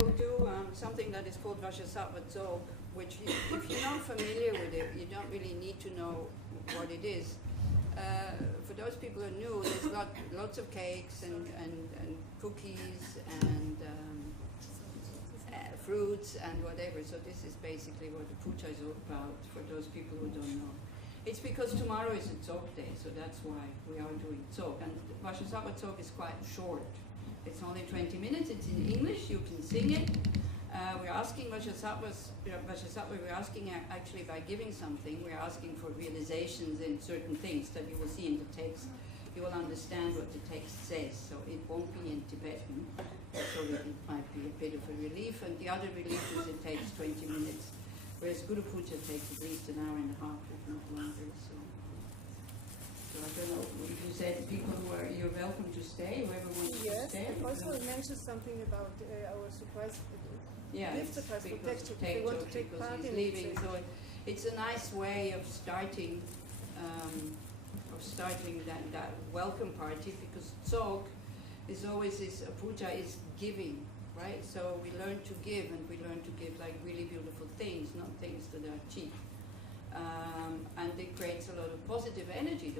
We'll do something that is called Vashasattva Zog, which if you're not familiar with it, you don't really need to know what it is. For those people who are new, there's lots of cakes and cookies and fruits and whatever. So this is basically what the puja is all about for those people who don't know. It's because tomorrow is a Zog day, so that's why we are doing Zog. And Vashasattva Zog is quite short. It's only 20 minutes, it's in English, you can sing it. We're asking Vashasattva, we're asking actually by giving something, we're asking for realizations in certain things that you will see in the text. You will understand what the text says, so it won't be in Tibetan, so it might be a bit of a relief. And the other relief is it takes 20 minutes, whereas Guru Puja takes at least an hour and a half, if not longer. So I don't know, you said people you're welcome to stay, whoever wants to stay. Yes, also mentioned something about our surprise gift surprise protection. They want to take part in leaving. So it's a nice way of starting that welcome party, because Zog is always a puja is giving, right? So we learn to give, and we learn to give like really beautiful things, not things that are cheap. And it creates a lot of positive energy,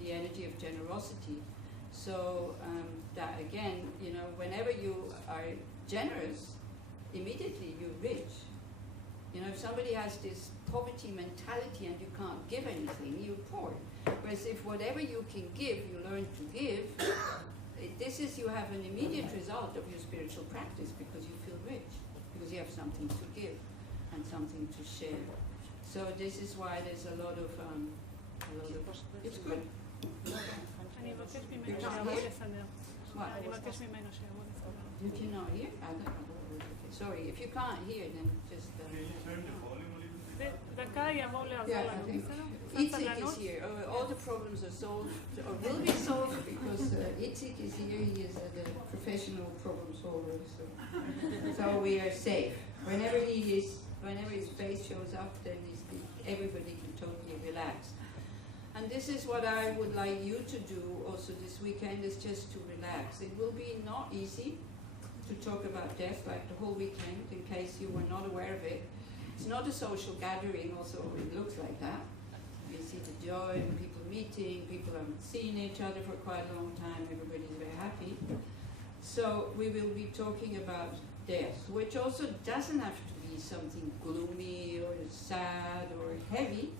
the energy of generosity. So that again, you know, whenever you are generous, immediately you're rich. You know, if somebody has this poverty mentality and you can't give anything, you're poor. Whereas if whatever you can give, you learn to give, you have an immediate result of your spiritual practice, because you feel rich, because you have something to give and something to share. So this is why there's a lot of it's good. אני מבקש ממנו שיבוא לפניו. אני מבקש ממנו שיבוא לפניו. You cannot hear? Sorry, if you can't hear, then just... דקה יבוא לעזור לנו, בסדר? Itzik is here. All the problems are solved, or will be solved, because Itzik is here. He is a professional problem solver, so we are safe. Whenever his face shows up, then everybody can totally relax. And this is what I would like you to do also this weekend, is just to relax. It will be not easy to talk about death like the whole weekend, in case you were not aware of it. It's not a social gathering, also it looks like that. You see the joy of people meeting, people haven't seen each other for quite a long time, everybody's very happy. So we will be talking about death, which also doesn't have to be something gloomy or sad or heavy.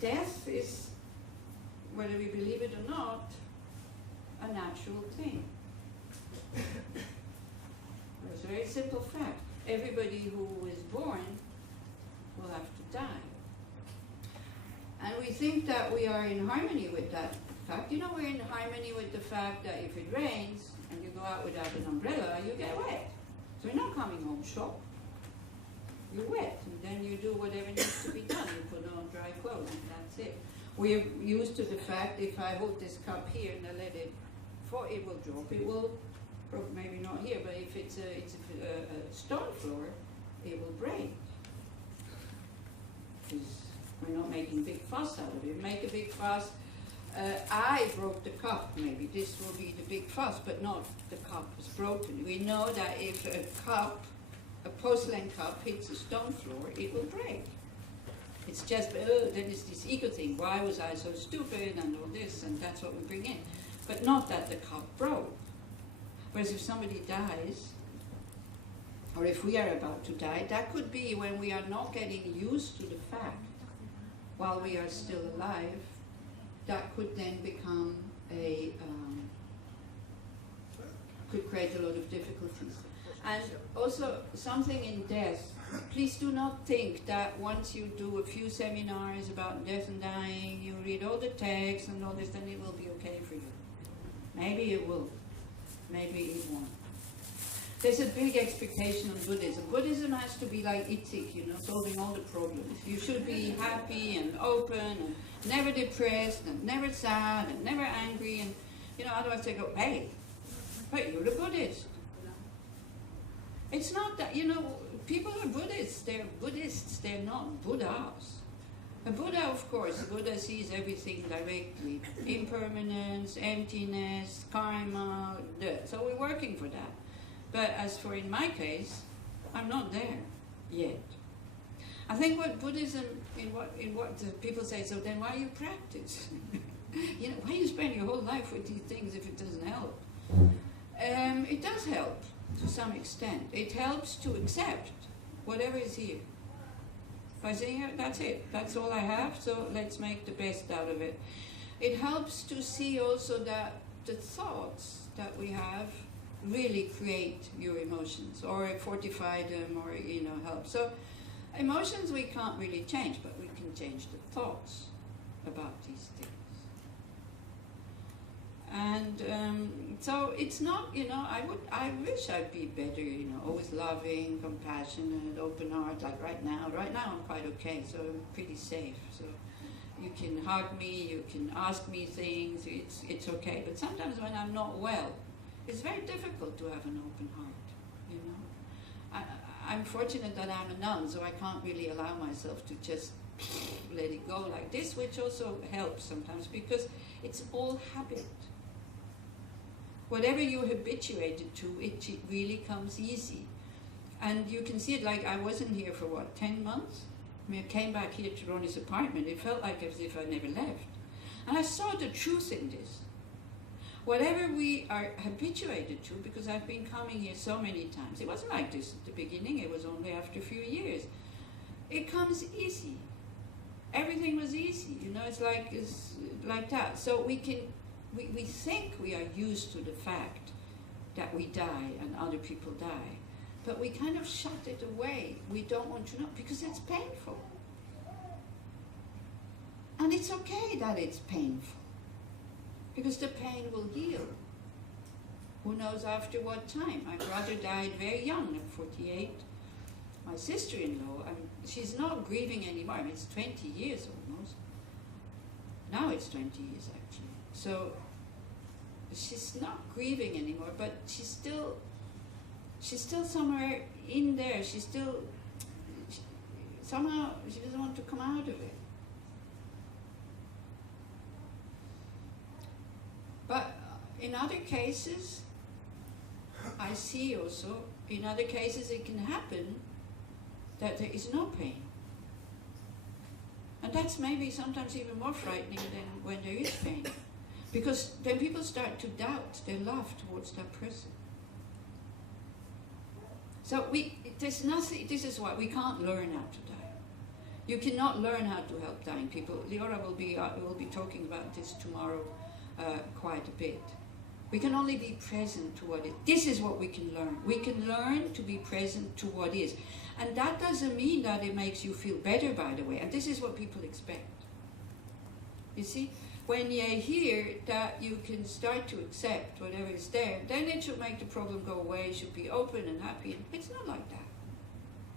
Death is, whether we believe it or not, a natural thing. It's a very simple fact. Everybody who is born will have to die. And we think that we are in harmony with that fact. You know, we're in harmony with the fact that if it rains and you go out without an umbrella, you get wet. So you're not coming home shocked. You're wet, and then you do whatever needs to be done. You put on dry clothes, and that's it. We're used to the fact, if I hold this cup here and I let it fall, it will drop. It will, maybe not here, but if it's a stone floor, it will break. Because we're not making a big fuss out of it. Make a big fuss. I broke the cup, maybe this will be the big fuss, but not the cup is broken. We know that if a porcelain cup hits a stone floor, it will break. It's just, then it's this ego thing. Why was I so stupid and all this, and that's what we bring in. But not that the cup broke. Whereas if somebody dies, or if we are about to die, that could be when we are not getting used to the fact, while we are still alive, that could then become could create a lot of difficulties. And also something in death, please do not think that once you do a few seminars about death and dying, you read all the texts and all this, then it will be okay for you. Maybe it will, maybe it won't. There's a big expectation on Buddhism. Buddhism has to be like Itzik, you know, solving all the problems. You should be happy and open and never depressed and never sad and never angry, and, you know, otherwise they go, hey, but you're a Buddhist. It's not that, you know, people are Buddhists, they're not Buddhas. A Buddha, of course, the Buddha sees everything directly. Impermanence, emptiness, karma, so we're working for that. But as for in my case, I'm not there yet. I think what Buddhism, in what the people say, so then why you practice? Why you spend your whole life with these things if it doesn't help? It does help to some extent. It helps to accept whatever is here. By saying, that's it, that's all I have, so let's make the best out of it. It helps to see also that the thoughts that we have really create your emotions, or fortify them, or help. So emotions we can't really change, but we can change the thoughts about these things. And so it's not, I wish I'd be better, always loving, compassionate, open heart, like right now. Right now I'm quite okay, so I'm pretty safe. So you can hug me, you can ask me things, it's okay. But sometimes when I'm not well, it's very difficult to have an open heart, I'm fortunate that I'm a nun, so I can't really allow myself to just let it go like this, which also helps sometimes, because it's all habit. Whatever you're habituated to, it really comes easy. And you can see it, like I wasn't here for 10 months? I came back here to Ronnie's apartment. It felt like as if I never left. And I saw the truth in this. Whatever we are habituated to, because I've been coming here so many times, it wasn't like this at the beginning, it was only after a few years. It comes easy. Everything was easy, it's like that. So we think we are used to the fact that we die and other people die, but we kind of shut it away. We don't want to know, because it's painful. And it's okay that it's painful, because the pain will heal. Who knows after what time? My brother died very young, at 48. My sister-in-law, she's not grieving anymore. It's 20 years almost. Now it's 20 years actually. So she's not grieving anymore, but she's still somewhere in there. Somehow she doesn't want to come out of it. But in other cases, I see also, in other cases it can happen that there is no pain. And that's maybe sometimes even more frightening than when there is pain. Because then people start to doubt their love towards that person. So this is why we can't learn how to die. You cannot learn how to help dying people. Leora will be talking about this tomorrow quite a bit. We can only be present to what is. This is what we can learn. We can learn to be present to what is. And that doesn't mean that it makes you feel better, by the way. And this is what people expect. You see? When you hear that you can start to accept whatever is there, then it should make the problem go away, should be open and happy. And it's not like that.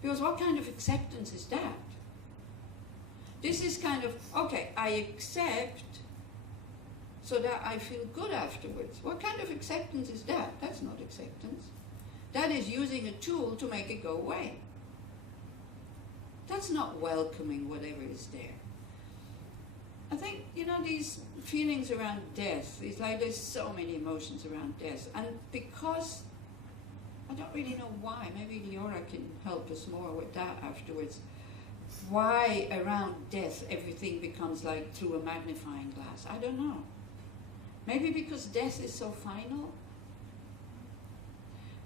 Because what kind of acceptance is that? This is kind of, okay, I accept so that I feel good afterwards. What kind of acceptance is that? That's not acceptance. That is using a tool to make it go away. That's not welcoming whatever is there. I think, these feelings around death, it's like there's so many emotions around death. And because, I don't really know why, maybe Leora can help us more with that afterwards, why around death everything becomes like through a magnifying glass. I don't know. Maybe because death is so final.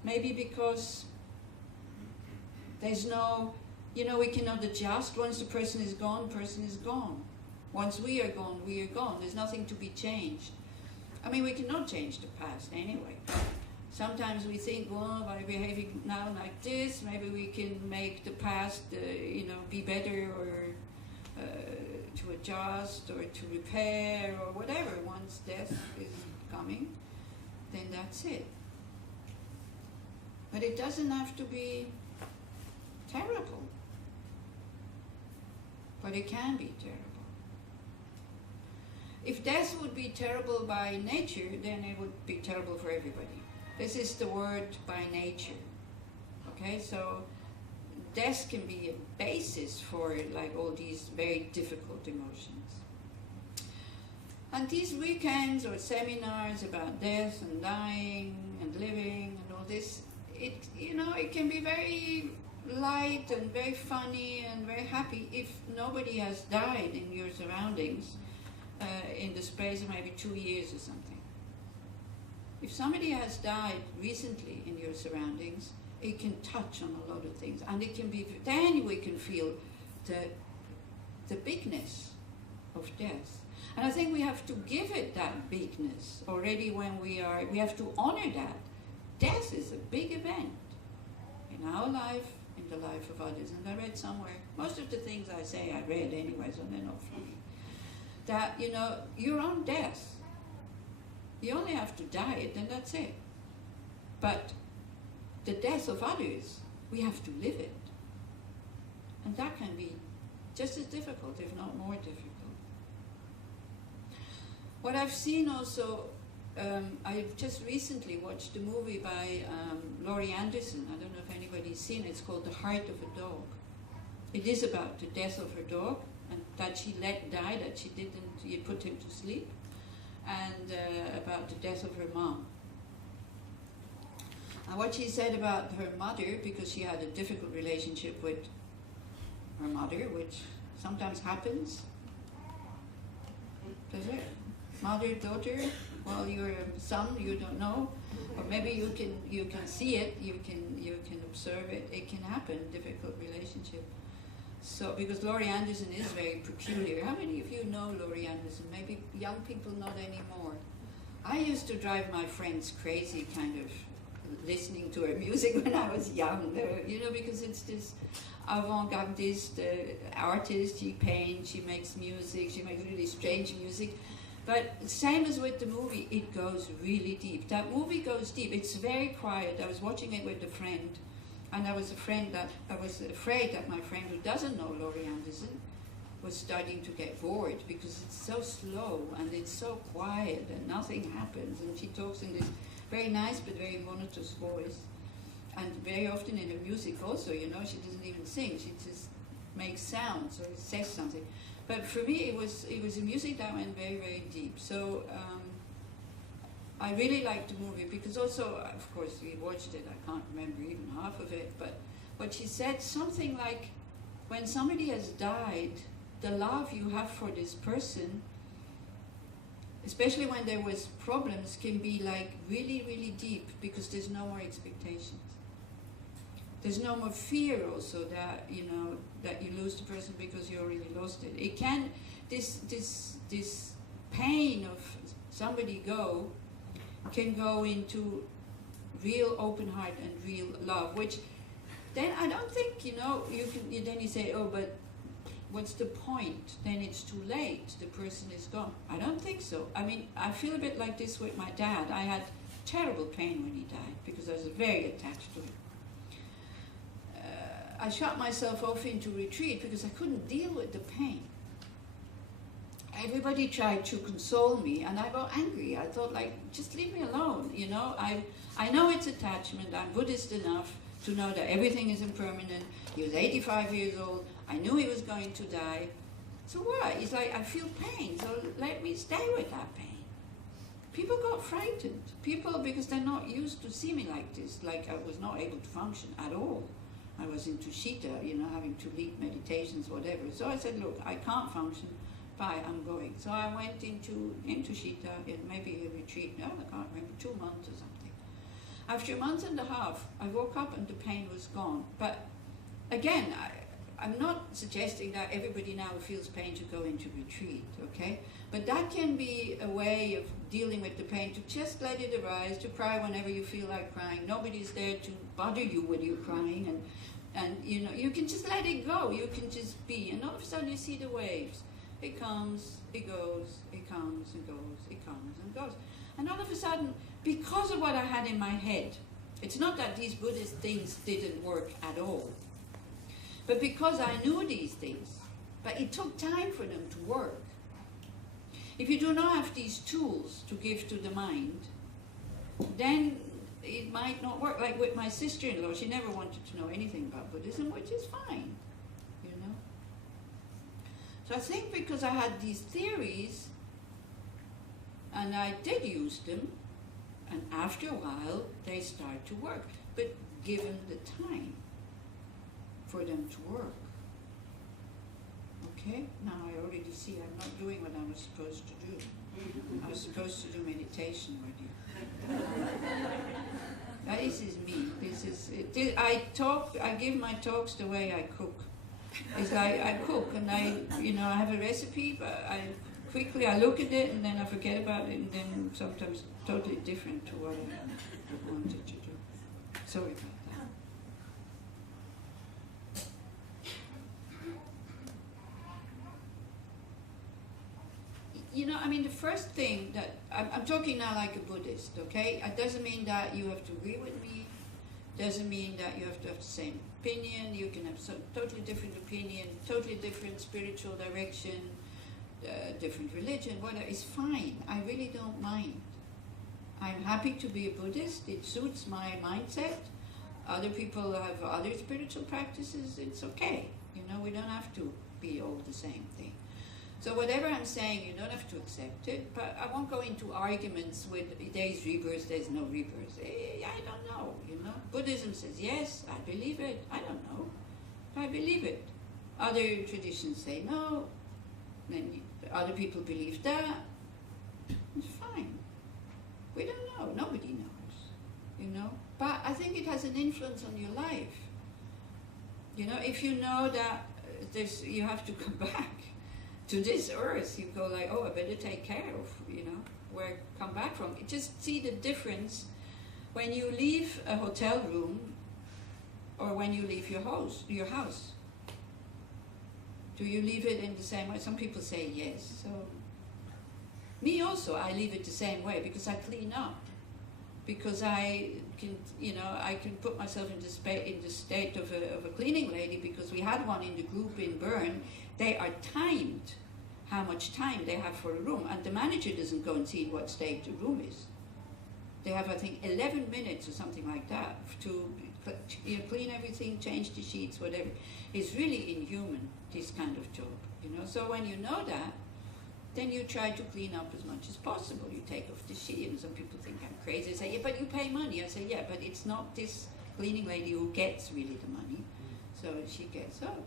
Maybe because there's no, we cannot adjust. Once the person is gone, person is gone. Once we are gone, we are gone. There's nothing to be changed. We cannot change the past anyway. Sometimes we think, well, by behaving now like this, maybe we can make the past, be better, or to adjust, or to repair, or whatever. Once death is coming, then that's it. But it doesn't have to be terrible. But it can be terrible. If death would be terrible by nature, then it would be terrible for everybody. This is the word by nature. Okay, so death can be a basis for all these very difficult emotions. And these weekends or seminars about death and dying and living and all this, it can be very light and very funny and very happy if nobody has died in your surroundings in the space of maybe 2 years or something. If somebody has died recently in your surroundings, it can touch on a lot of things, and it can be, then we can feel the bigness of death. And I think we have to give it that bigness already when we have to honor that. Death is a big event in our life, in the life of others. And I read somewhere, most of the things I say I read anyway, so they're not from me, that, you're on death. You only have to die it, and that's it. But the death of others, we have to live it. And that can be just as difficult, if not more difficult. What I've seen also, I've just recently watched a movie by Laurie Anderson. I don't know if anybody's seen it. It's called The Heart of a Dog. It is about the death of her dog, and that she let die, that you put him to sleep, and about the death of her mom. And what she said about her mother, because she had a difficult relationship with her mother, which sometimes happens. Does it? Mother, daughter, well, you're a son, you don't know, or maybe you can see it, you can observe it. It can happen, difficult relationship. So, because Laurie Anderson is very peculiar. How many of you know Laurie Anderson? Maybe young people not anymore. I used to drive my friends crazy, kind of listening to her music when I was young, because it's this avant-gardist artist. She paints, she makes music, she makes really strange music. But same as with the movie, it goes really deep. That movie goes deep. It's very quiet. I was watching it with a friend, and I was afraid that my friend who doesn't know Laurie Anderson was starting to get bored, because it's so slow and it's so quiet and nothing happens. And she talks in this very nice but very monotonous voice. And very often in her music also, she doesn't even sing. She just makes sounds or says something. But for me, it was a music that went very, very deep. So I really liked the movie, because also, of course, we watched it. I can't remember even half of it. But what she said, something like, when somebody has died, the love you have for this person, especially when there was problems, can be like really, really deep, because there's no more expectations. There's no more fear also that, that you lose the person because you already lost it. It can, this pain of somebody can go into real open heart and real love, which then I don't think, then you say, oh, but what's the point? Then it's too late. The person is gone. I don't think so. I mean, I feel a bit like this with my dad. I had terrible pain when he died, because I was very attached to him. I shut myself off into retreat because I couldn't deal with the pain. Everybody tried to console me, and I got angry. I thought, just leave me alone. I know it's attachment. I'm Buddhist enough to know that everything is impermanent. He was 85 years old. I knew he was going to die. So what? He's like, I feel pain, so let me stay with that pain. People got frightened. People, because they're not used to see me like this, like I was not able to function at all. I was into Shita, having to lead meditations, whatever. So I said, look, I can't function. Bye, I'm going. So I went into Shita, maybe a retreat, I can't remember, 2 months or something. After a month and a half, I woke up and the pain was gone. But again, I'm not suggesting that everybody now who feels pain to go into retreat, okay? But that can be a way of dealing with the pain, to just let it arise, to cry whenever you feel like crying. Nobody's there to bother you when you're crying, and you can just let it go. You can just be, and all of a sudden you see the waves. It comes, it goes, it comes and goes, it comes and goes. And all of a sudden, because of what I had in my head, it's not that these Buddhist things didn't work at all, but because I knew these things, but it took time for them to work. If you do not have these tools to give to the mind, then it might not work. Like with my sister-in-law, she never wanted to know anything about Buddhism, which is fine, So I think because I had these theories, and I did use them, and after a while, they start to work. But given the time for them to work. Okay? Now I already see I'm not doing what I was supposed to do. I was supposed to do meditation with you. Now, this is me. I give my talks the way I cook. It's like I cook and I have a recipe, but I look at it and then I forget about it, and then sometimes totally different to what I wanted to do. Sorry about that. The first thing that, I'm talking now like a Buddhist, okay? It doesn't mean that you have to agree with me, doesn't mean that you have to have the same opinion, you can have some totally different opinion, totally different spiritual direction, different religion, whatever, it's fine. I really don't mind. I'm happy to be a Buddhist, it suits my mindset. Other people have other spiritual practices, it's okay. We don't have to be all the same thing. So whatever I'm saying, you don't have to accept it, but I won't go into arguments with there's rebirth, there's no rebirth. I don't know, Buddhism says yes, I believe it. I don't know, I believe it. Other traditions say no, then other people believe that. It's fine. We don't know, nobody knows, But I think it has an influence on your life. If you know that you have to come back to this earth, you go like, oh, I better take care of, where I come back from. You just see the difference when you leave a hotel room or when you leave your house. Do you leave it in the same way? Some people say yes. So me also, I leave it the same way because I clean up. Because I can put myself in the state of a cleaning lady, because we had one in the group in Bern. They are timed how much time they have for a room, and the manager doesn't go and see what state the room is. They have, I think, 11 minutes or something like that to clean everything, change the sheets, whatever. It's really inhuman, this kind of job, So when you know that, then you try to clean up as much as possible. You take off the sheet, and some people think I'm crazy. They say, yeah, but you pay money. I say, yeah, but it's not this cleaning lady who gets really the money. So she gets up.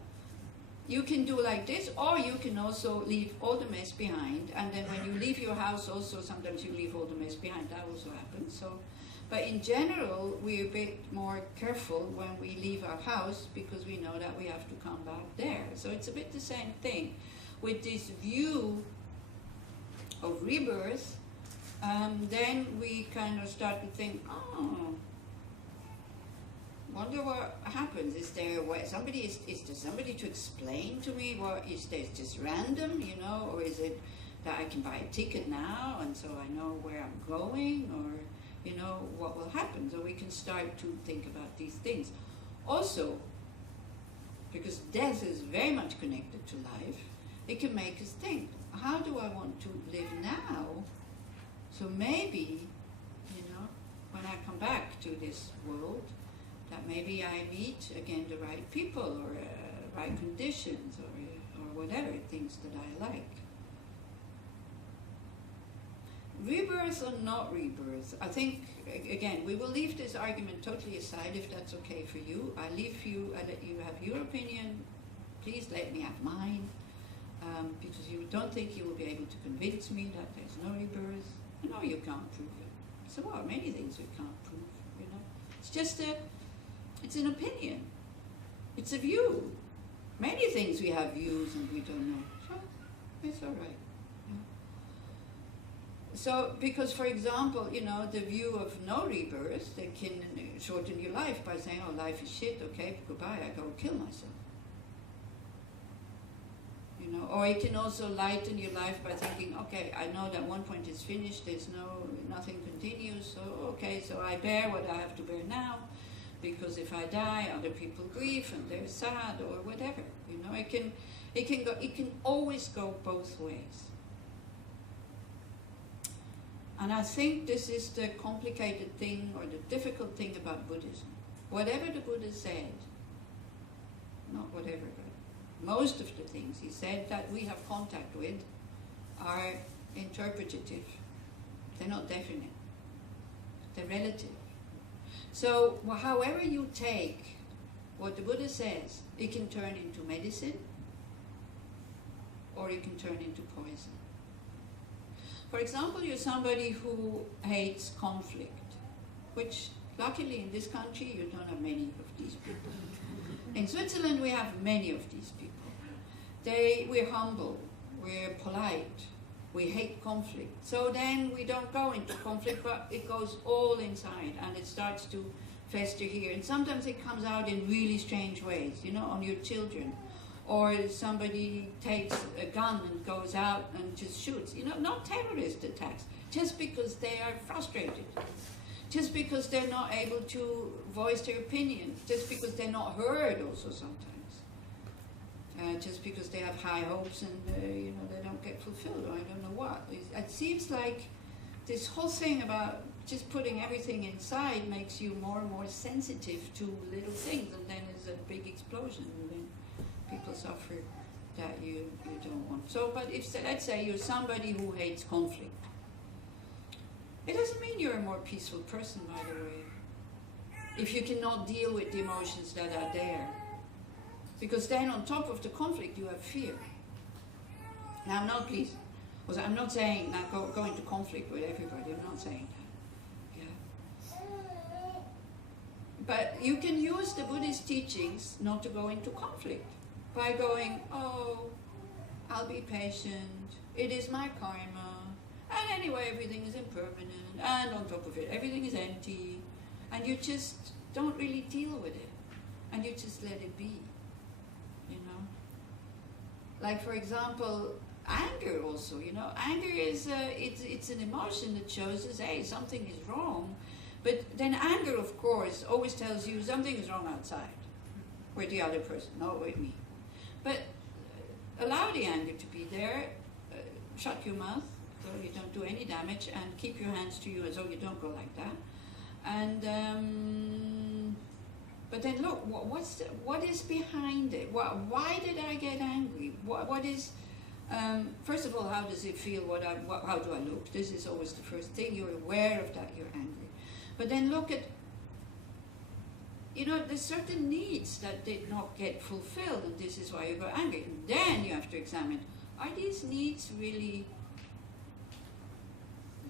You can do like this, or you can also leave all the mess behind, and then when you leave your house also, sometimes you leave all the mess behind. That also happens. So, but in general, we're a bit more careful when we leave our house, because we know that we have to come back there. So it's a bit the same thing. With this view of rebirth, then we kind of start to think, wonder what happens. Is there somebody to explain to me what is this just random, or is it that I can buy a ticket now and so I know where I'm going, or what will happen? So we can start to think about these things. Also, because death is very much connected to life, it can make us think, how do I want to live now? So maybe, when I come back to this world, that maybe I meet again the right people, or right conditions, or whatever, things that I like. Rebirth or not rebirth, I think, again, we will leave this argument totally aside if that's okay for you. I let you have your opinion. Please let me have mine. Because you don't think you will be able to convince me that there's no rebirth. No, you can't prove it. So what? Many things you can't prove, It's just it's an opinion. It's a view. Many things we have views and we don't know. So it's all right. So, because for example, the view of no rebirth, they can shorten your life by saying, oh, life is shit, okay, goodbye, I go kill myself. Or it can also lighten your life by thinking, okay, I know that one point is finished, nothing continues, so okay, so I bear what I have to bear now, because if I die, other people grieve and they're sad or whatever. It can always go both ways. And I think this is the complicated thing, or the difficult thing about Buddhism. Whatever the Buddha said, not whatever, but most of the things he said that we have contact with are interpretative. They're not definite. They're relative. So however you take what the Buddha says, it can turn into medicine or it can turn into poison. For example, you're somebody who hates conflict, which luckily in this country you don't have many of these people. In Switzerland we have many of these people. We're humble, we're polite, we hate conflict. So then we don't go into conflict, but it goes all inside and it starts to fester here. And sometimes it comes out in really strange ways, you know, on your children. Or somebody takes a gun and goes out and just shoots. You know, not terrorist attacks, just because they are frustrated. Just because they're not able to voice their opinion. Just because they're not heard also sometimes. Just because they have high hopes and, you know, they don't get fulfilled, or I don't know what. It seems like this whole thing about just putting everything inside makes you more and more sensitive to little things, and then there's a big explosion, and then people suffer that you don't want. So, but if, let's say you're somebody who hates conflict, it doesn't mean you're a more peaceful person, by the way, if you cannot deal with the emotions that are there. Because then on top of the conflict you have fear. Now, no, please, I'm not saying now go into conflict with everybody, I'm not saying that. Yeah. But you can use the Buddhist teachings not to go into conflict by going, oh, I'll be patient, it is my karma, and anyway everything is impermanent, and on top of it everything is empty, and you just don't really deal with it, and you just let it be. You know, like for example, anger also. You know, anger is it's an emotion that shows us, hey, something is wrong. But then anger, of course, always tells you something is wrong outside, with the other person, not with me. But allow the anger to be there. Shut your mouth so you don't do any damage, and keep your hands to you as though you don't go like that. And but then look, what is behind it? Why did I get angry? What is, first of all, how does it feel? How do I look? This is always the first thing. You're aware of that you're angry. But then look at, you know, there's certain needs that did not get fulfilled, and this is why you got angry. And then you have to examine, are these needs really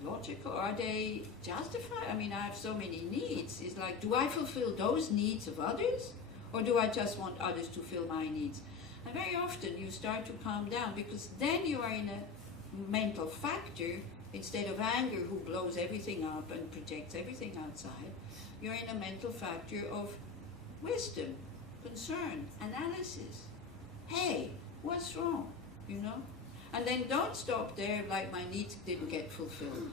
logical? Are they justified? I mean, I have so many needs. It's like, do I fulfill those needs of others? Or do I just want others to fill my needs? And very often you start to calm down, because then you are in a mental factor, instead of anger who blows everything up and projects everything outside. You're in a mental factor of wisdom, concern, analysis. Hey, what's wrong? You know? And then don't stop there, like my needs didn't get fulfilled.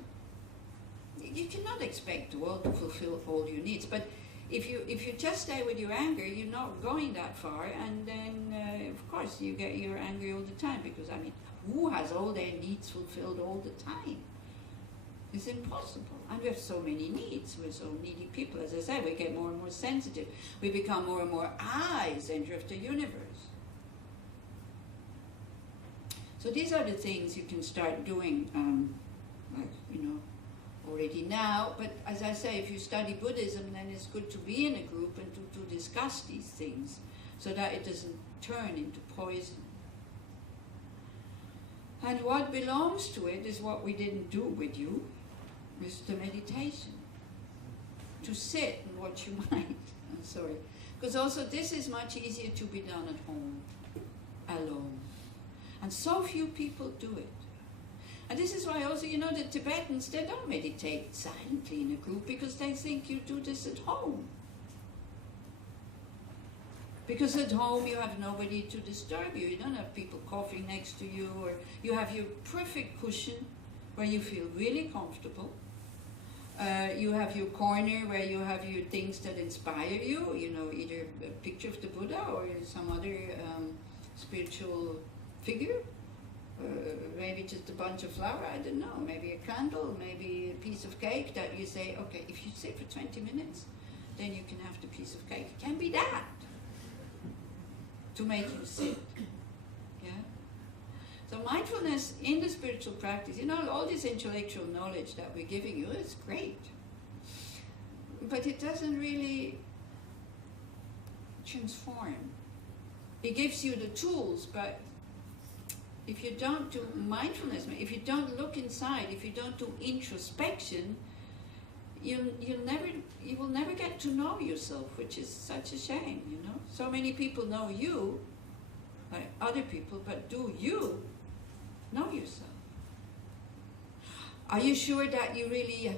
You cannot expect the world to fulfill all your needs. But if you just stay with your anger, you're not going that far. And then, of course, you get you're angry all the time. Because, I mean, who has all their needs fulfilled all the time? It's impossible. And we have so many needs. We're so needy people. As I said, we get more and more sensitive. We become more and more center of the universe. So these are the things you can start doing, like, you know, already now. But as I say, if you study Buddhism, then it's good to be in a group and to discuss these things, so that it doesn't turn into poison. And what belongs to it is what we didn't do with you, is the meditation. To sit and watch your mind. I'm sorry. Because also this is much easier to be done at home, alone. And so few people do it. And this is why also, you know, the Tibetans, they don't meditate silently in a group, because they think you do this at home. Because at home you have nobody to disturb you. You don't have people coughing next to you, or you have your perfect cushion where you feel really comfortable. You have your corner where you have your things that inspire you, you know, either a picture of the Buddha or some other spiritual figure. Maybe just a bunch of flower, I don't know, maybe a candle, maybe a piece of cake that you say, okay, if you sit for 20 minutes, then you can have the piece of cake. It can be that, to make you sit. Yeah? So mindfulness in the spiritual practice, you know, all this intellectual knowledge that we're giving you is great. but it doesn't really transform. It gives you the tools, but if you don't do mindfulness, if you don't look inside, if you don't do introspection, you will never get to know yourself, which is such a shame, you know. So many people know you, like other people, but do you know yourself? Are you sure that you really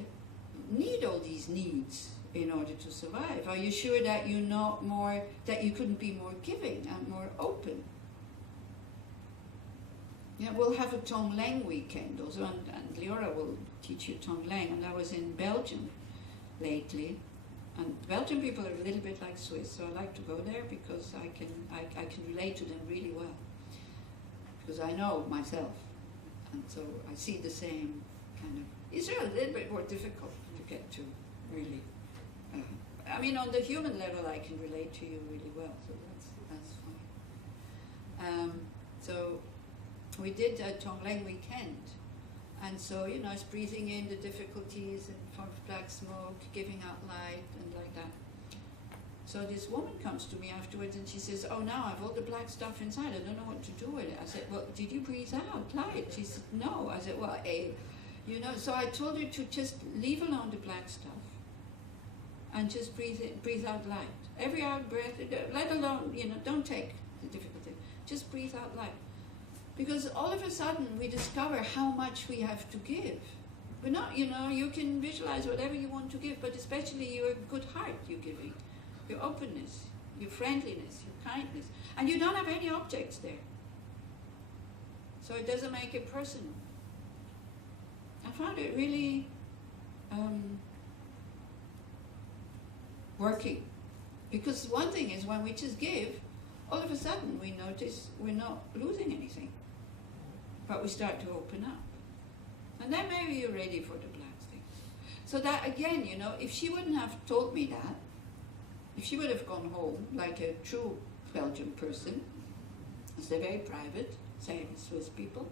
need all these needs in order to survive? Are you sure that you're not more, that you couldn't be more giving and more open? Yeah, we'll have a Tonglen weekend also, and Leora will teach you Tonglen. And I was in Belgium lately, and Belgian people are a little bit like Swiss, so I like to go there because I can relate to them really well, because I know myself, and so I see the same kind of. Israel a little bit more difficult to get to, really. I mean, on the human level, I can relate to you really well, so that's fine. So we did a Tonglen weekend, and so, you know, it's breathing in the difficulties and from black smoke, giving out light and like that. So this woman comes to me afterwards and she says, oh, now I have all the black stuff inside, I don't know what to do with it. I said, well, did you breathe out light? She said, no. I said, well, you know, so I told her to just leave alone the black stuff and just breathe out light. Every out breath, let alone, you know, don't take the difficulty, just breathe out light. Because all of a sudden we discover how much we have to give. We're not, you know, you can visualize whatever you want to give, but especially your good heart you're giving, your openness, your friendliness, your kindness. And you don't have any objects there. So it doesn't make it personal. I found it really working. Because one thing is, when we just give, all of a sudden we notice we're not losing anything. But we start to open up. And then maybe you're ready for the black things. So that again, you know, if she wouldn't have told me that, if she would have gone home like a true Belgian person, because they're very private, same as Swiss people,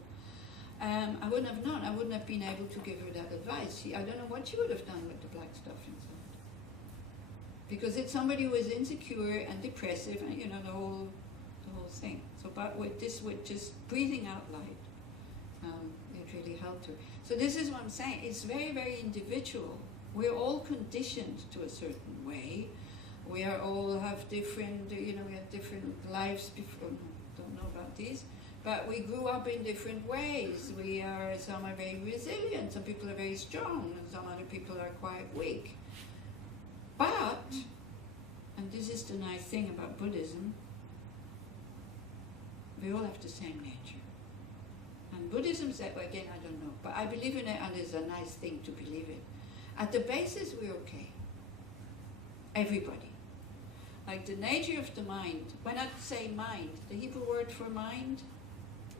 I wouldn't have known. I wouldn't have been able to give her that advice. I don't know what she would have done with the black stuff inside. Because it's somebody who is insecure and depressive, and you know, the whole thing. So, but with just breathing out light, it really helped her. So this is what I'm saying. It's very, very individual. We're all conditioned to a certain way. We are all have different, you know, we have different lives before. Don't know about these, but we grew up in different ways. Some are very resilient. Some people are very strong, and some other people are quite weak. But, and this is the nice thing about Buddhism, we all have the same nature. And Buddhism said, well, again, I don't know, but I believe in it, and it's a nice thing to believe in. At the basis, we're okay. Everybody. Like the nature of the mind, when I say mind, the Hebrew word for mind,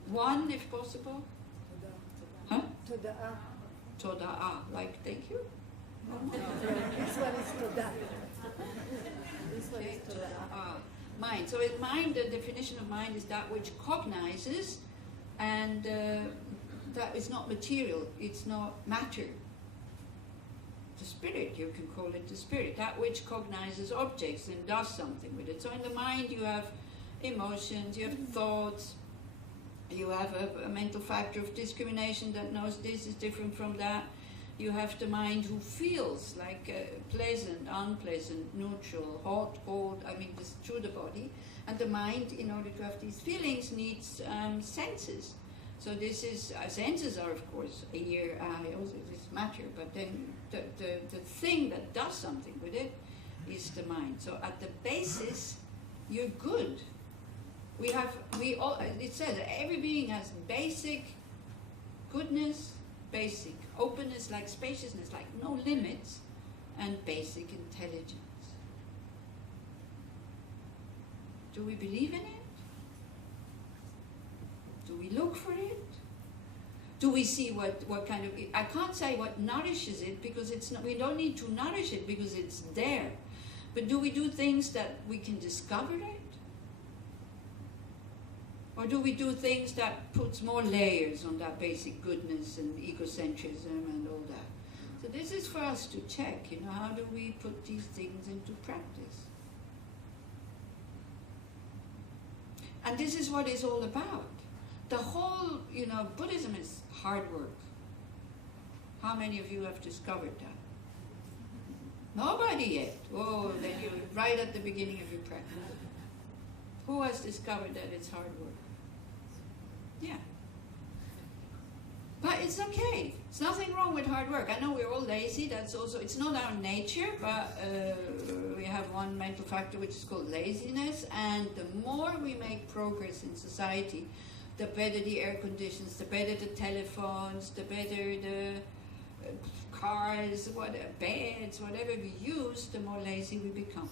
one if possible. Huh? Toda'ah. Toda'ah, like thank you? No. This one is Todah. This one is Toda'ah. Mind. So in mind, the definition of mind is that which cognizes, and that is not material, it's not matter. The spirit, you can call it the spirit, that which cognizes objects and does something with it. So in the mind you have emotions, you have thoughts, you have a mental factor of discrimination that knows this is different from that. You have the mind who feels like pleasant, unpleasant, neutral, hot, cold, I mean, this through the body. And the mind, in order to have these feelings, needs senses. So this is, senses are of course ear, eye, also this matter, but then the thing that does something with it is the mind. So at the basis, you're good. We all, it says that every being has basic goodness, basic openness, like spaciousness, like no limits, and basic intelligence. Do we believe in it? Do we look for it? Do we see what kind of, I can't say what nourishes it, because it's not, we don't need to nourish it because it's there. But do we do things that we can discover it? Or do we do things that puts more layers on that basic goodness and egocentrism and all that? So this is for us to check, how do we put these things into practice? And this is what it's all about. The whole, Buddhism is hard work. How many of you have discovered that? Nobody yet. Oh, then you're right at the beginning of your practice. Who has discovered that it's hard work? Yeah. But it's okay. There's nothing wrong with hard work. I know we're all lazy. That's also, it's not our nature, but we have one mental factor which is called laziness. And the more we make progress in society, the better the air conditions, the better the telephones, the better the cars, beds, whatever we use, the more lazy we become.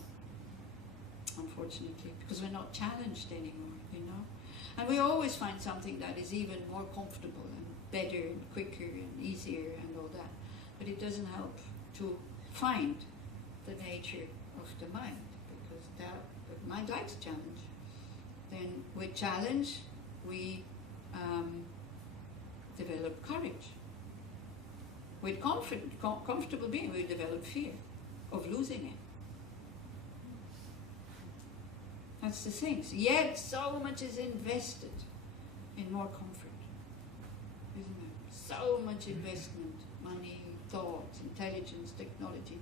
Unfortunately, because we're not challenged anymore, And we always find something that is even more comfortable and better and quicker and easier and all that. But it doesn't help to find the nature of the mind, because the mind likes challenge. Then with challenge, we develop courage. With comfortable being, we develop fear of losing it. That's the thing. Yet so much is invested in more comfort, isn't it? So much investment, money, thoughts, intelligence, technology,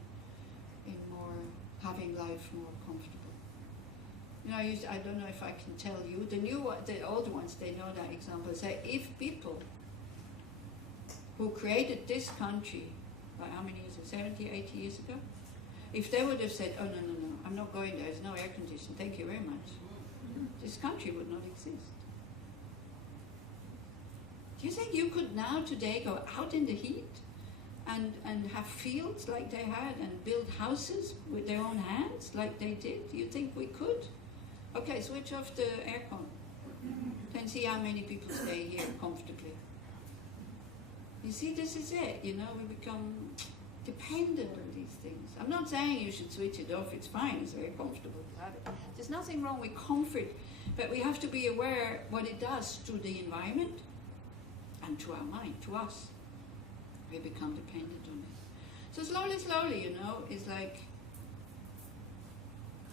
in more having life more comfortable. I don't know if I can tell you, the old ones, they know that example. Say, if people who created this country, like how many years ago, 70, 80 years ago? If they would have said, oh, no, I'm not going there, there's no air conditioning, thank you very much, this country would not exist. Do you think you could now, today, go out in the heat and have fields like they had and build houses with their own hands like they did? Do you think we could? Okay, switch off the aircon. Then see how many people stay here comfortably. You see, this is it, we become dependent on these things. I'm not saying you should switch it off, it's fine, it's very comfortable to have it. There's nothing wrong with comfort, but we have to be aware what it does to the environment and to our mind, to us. We become dependent on it. So slowly, it's like,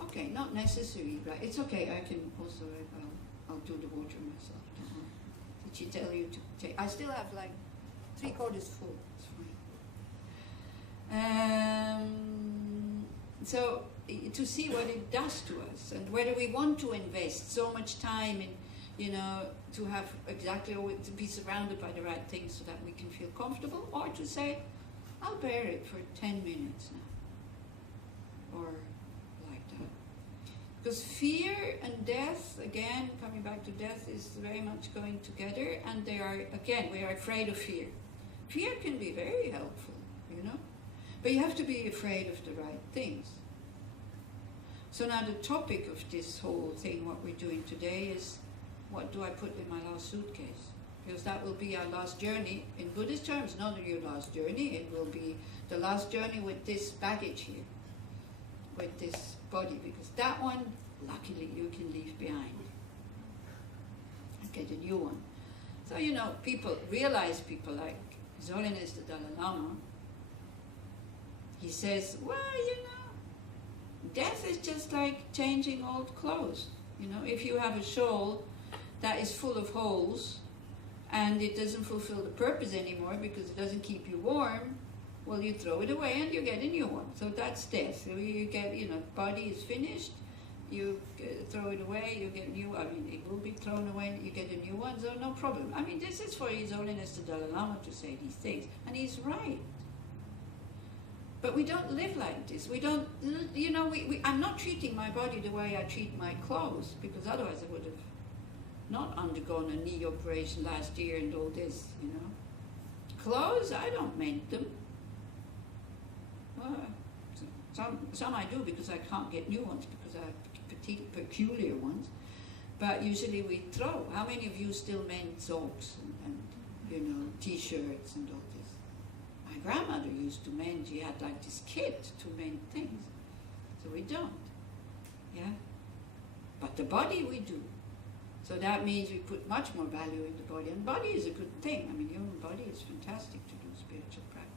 okay, not necessary, right? It's okay, I can also, I'll do the water myself. Did she tell you to take? I still have like 3/4 full. It's fine. So to see what it does to us and whether we want to invest so much time in, to have exactly, to be surrounded by the right things so that we can feel comfortable, or to say, I'll bear it for 10 minutes now, or like that. Because fear and death, again, coming back to death, is very much going together, and we are afraid of fear. Fear can be very helpful, but you have to be afraid of the right things. So now the topic of this whole thing, what we're doing today, is what do I put in my last suitcase? Because that will be our last journey. In Buddhist terms, not your last journey, it will be the last journey with this baggage here, with this body, because that one, luckily, you can leave behind and get a new one. So, people like His Holiness the Dalai Lama, he says, well, death is just like changing old clothes. If you have a shawl that is full of holes and it doesn't fulfill the purpose anymore because it doesn't keep you warm, well, you throw it away and you get a new one. So that's death. So you get, body is finished, you throw it away, you get a new, it will be thrown away, you get a new one, so no problem. This is for His Holiness the Dalai Lama to say these things, and he's right. But we don't live like this. We don't, I'm not treating my body the way I treat my clothes, because otherwise I would have not undergone a knee operation last year and all this, Clothes, I don't mend them. Well, some I do because I can't get new ones because I have peculiar ones. But usually we throw. How many of you still mend socks and T-shirts and all this? My grandmother used to mend. She had like this kit to mend things. So we don't. Yeah? But the body we do. So that means we put much more value in the body. And body is a good thing. Human body is fantastic to do spiritual practices.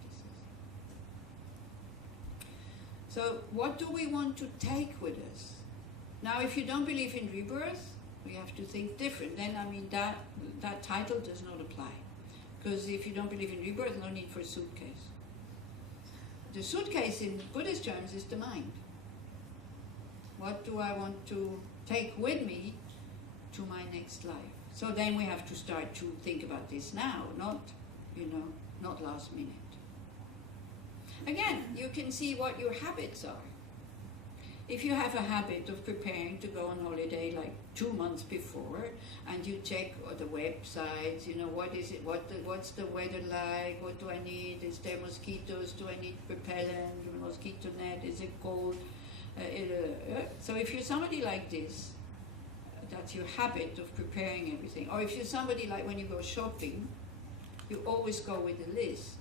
So what do we want to take with us? Now, if you don't believe in rebirth, we have to think different. Then, I mean, that title does not apply. Because if you don't believe in rebirth, no need for a suitcase. The suitcase in Buddhist terms is the mind. What do I want to take with me to my next life? So then we have to start to think about this now, not last minute. Again, you can see what your habits are. If you have a habit of preparing to go on holiday like 2 months before, and you check the websites, what is it, what's the weather like, what do I need, is there mosquitoes, do I need repellent, mosquito net, is it cold? So if you're somebody like this, that's your habit of preparing everything. Or if you're somebody like when you go shopping, you always go with a list.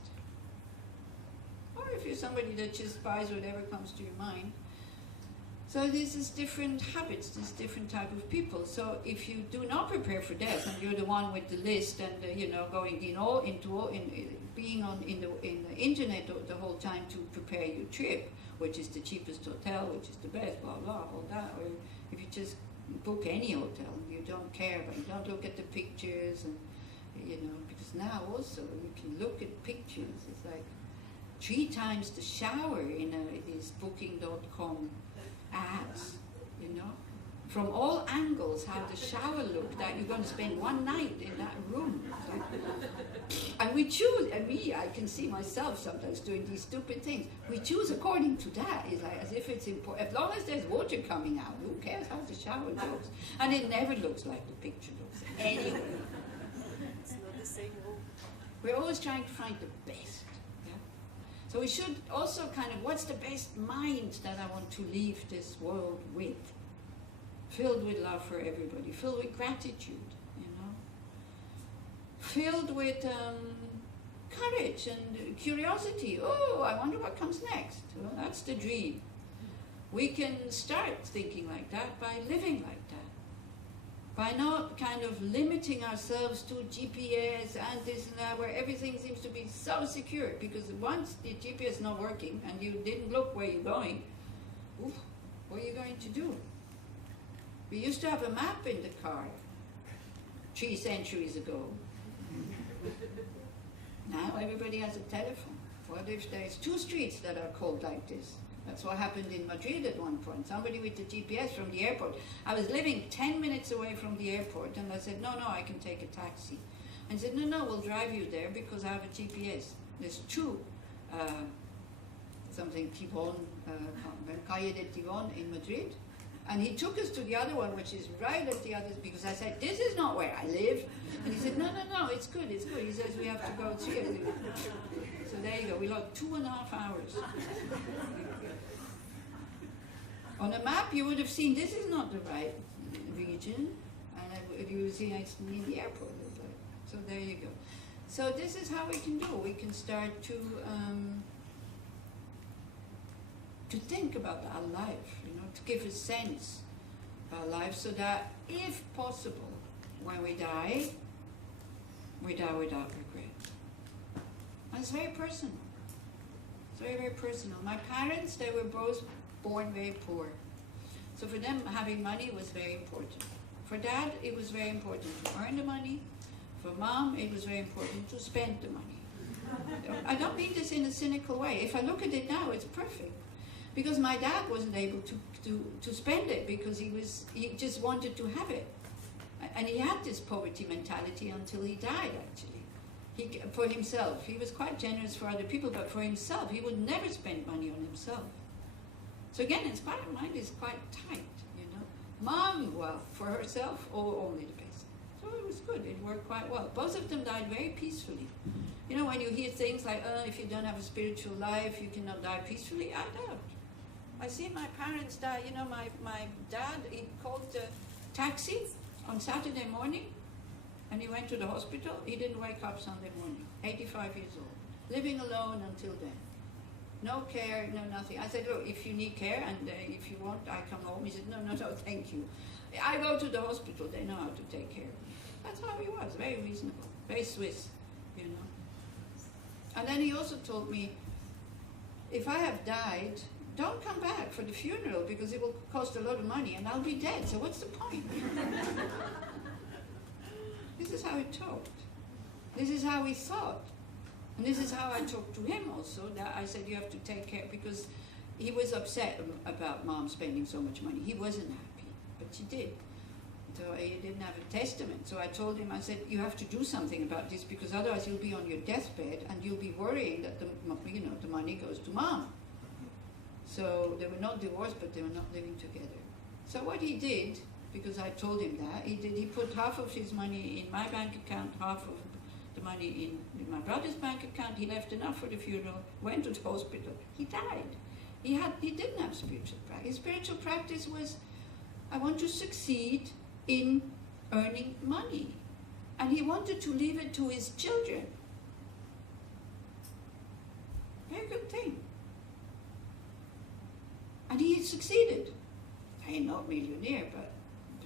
Or if you're somebody that just buys whatever comes to your mind. So this is different habits, this different type of people. So if you do not prepare for death, and you're the one with the list and going being in the internet the whole time to prepare your trip, which is the cheapest hotel, which is the best, blah blah, all that. Or if you just book any hotel, you don't care, but you don't look at the pictures, and because now also you can look at pictures. It's like 3 times the shower in these Booking.com ads, from all angles how the shower look, that you're going to spend 1 night in that room. And we choose, and I can see myself sometimes doing these stupid things. We choose according to that. It's like as if it's important. As long as there's water coming out, who cares how the shower looks? And it never looks like the picture looks. Anyway. It's not the same room. We're always trying to find the best. So we should also what's the best mind that I want to leave this world with? Filled with love for everybody, filled with gratitude, filled with courage and curiosity. Oh, I wonder what comes next. Well, that's the dream. We can start thinking like that by living like that. By not limiting ourselves to GPS and this and that, where everything seems to be so secure. Because once the GPS is not working and you didn't look where you're going, what are you going to do? We used to have a map in the car 3 centuries ago. Now everybody has a telephone. What if there's 2 streets that are called like this? That's what happened in Madrid at one point. Somebody with the GPS from the airport. I was living 10 minutes away from the airport, and I said, no, I can take a taxi. And he said, no, we'll drive you there because I have a GPS. There's 2, Tibon, Calle de Tibon in Madrid. And he took us to the other one, which is right at the other, because I said, this is not where I live. And he said, no, it's good. He says, we have to go to it. So there you go. We lost 2.5 hours. On a map, you would have seen this is not the right region, and you would see it's near the airport. So there you go. So this is how we can do. We can start to think about our life, to give a sense of our life, so that, if possible, when we die without regret. And it's very personal. It's very, very personal. My parents, they were both born very poor. So for them, having money was very important. For Dad, it was very important to earn the money. For Mom, it was very important to spend the money. I don't mean this in a cynical way. If I look at it now, it's perfect. Because my dad wasn't able to spend it because he just wanted to have it. And he had this poverty mentality until he died, actually. For himself. He was quite generous for other people, but for himself, he would never spend money on himself. So again, inspired mind is quite tight, Mom, well, for herself, or only the basic. So it was good, it worked quite well. Both of them died very peacefully. When you hear things like, if you don't have a spiritual life, you cannot die peacefully, I doubt. I see my parents die, my dad, he called the taxi on Saturday morning, and he went to the hospital. He didn't wake up Sunday morning, 85 years old, living alone until then. No care, no nothing. I said, look, if you need care and if you want, I come home. He said, no, thank you. I go to the hospital, they know how to take care of me. That's how he was, very reasonable, very Swiss, And then he also told me, if I have died, don't come back for the funeral because it will cost a lot of money and I'll be dead, so what's the point? This is how he talked. This is how he thought. And this is how I talked to him also, that I said you have to take care, because he was upset about Mom spending so much money. He wasn't happy, but she did. So he didn't have a testament. So I told him, I said, you have to do something about this, because otherwise you'll be on your deathbed and you'll be worrying that the money goes to Mom. So they were not divorced, but they were not living together. So what he did, because I told him that, he put half of his money in my bank account, half of the money in my brother's bank account. He left enough for the funeral, went to the hospital. He died. He didn't have spiritual practice. His spiritual practice was, I want to succeed in earning money. And he wanted to leave it to his children. Very good thing. And he succeeded. I'm not a millionaire, but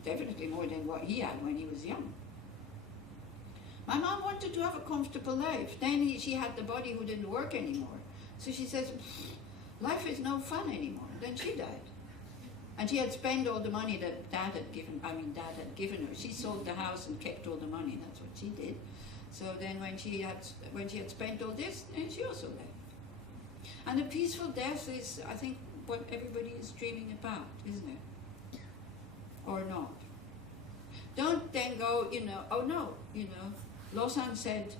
definitely more than what he had when he was young. My mom wanted to have a comfortable life. Then she had the body who didn't work anymore. So she says, life is no fun anymore. Then she died. And she had spent all the money that Dad had given her. She sold the house and kept all the money. That's what she did. So then when she had spent all this, then she also left. And a peaceful death is, I think, what everybody is dreaming about, isn't it? Or not? Don't then go, oh no, Losang said,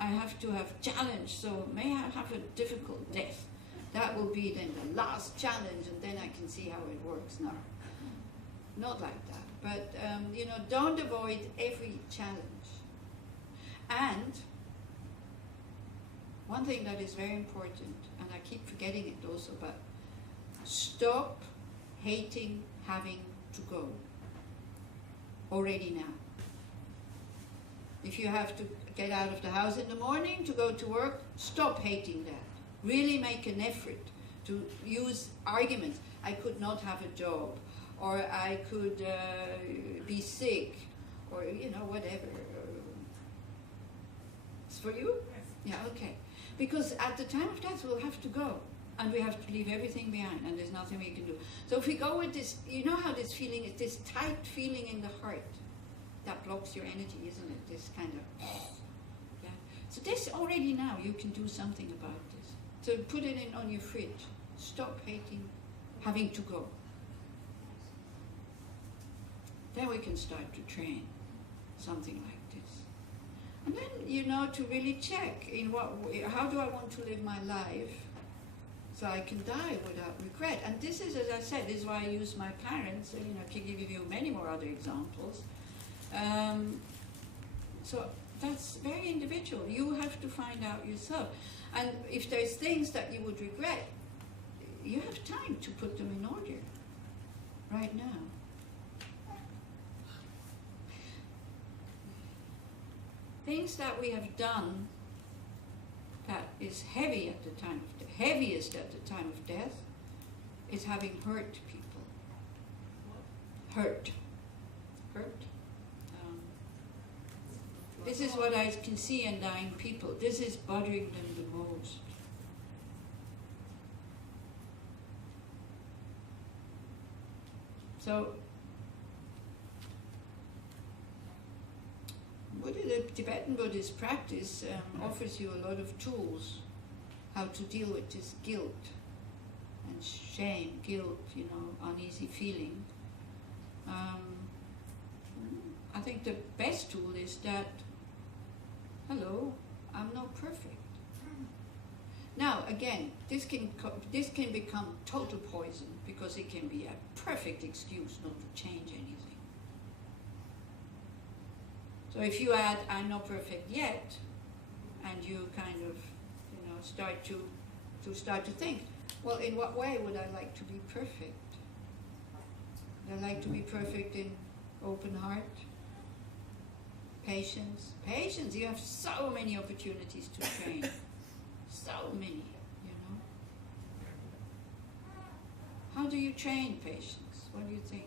I have to have challenge, so may I have a difficult death. That will be then the last challenge, and then I can see how it works. No, not like that. But, don't avoid every challenge. And one thing that is very important, and I keep forgetting it also, but stop hating having to go already now. If you have to get out of the house in the morning to go to work, stop hating that. Really make an effort to use arguments. I could not have a job, or I could be sick, or whatever. It's for you? Yeah, okay. Because at the time of death we'll have to go. And we have to leave everything behind, and there's nothing we can do. So if we go with this, you know how this feeling is, this tight feeling in the heart, that blocks your energy, isn't it? This kind of, yeah. So this already now, you can do something about this. So put it in on your fridge. Stop hating having to go. Then we can start to train something like this. And then, to really check in how do I want to live my life, so I can die without regret. And this is, as I said, this is why I use my parents, and I can give you many more other examples. So that's very individual. You have to find out yourself. And if there's things that you would regret, you have time to put them in order right now. Things that we have done that is heavy at the time of death, heaviest at the time of death, is having hurt people. Hurt. This is what I can see in dying people. This is bothering them the most. So, the Tibetan Buddhist practice offers you a lot of tools how to deal with this guilt and shame, uneasy feeling. I think the best tool is that, hello, I'm not perfect. Now, again, this can become total poison, because it can be a perfect excuse not to change anything. So if you add, I'm not perfect yet, and you kind of, start to think, well, in what way would I like to be perfect? Would I like to be perfect in open heart? Patience. Patience, you have so many opportunities to train. So many, How do you train patience? What do you think?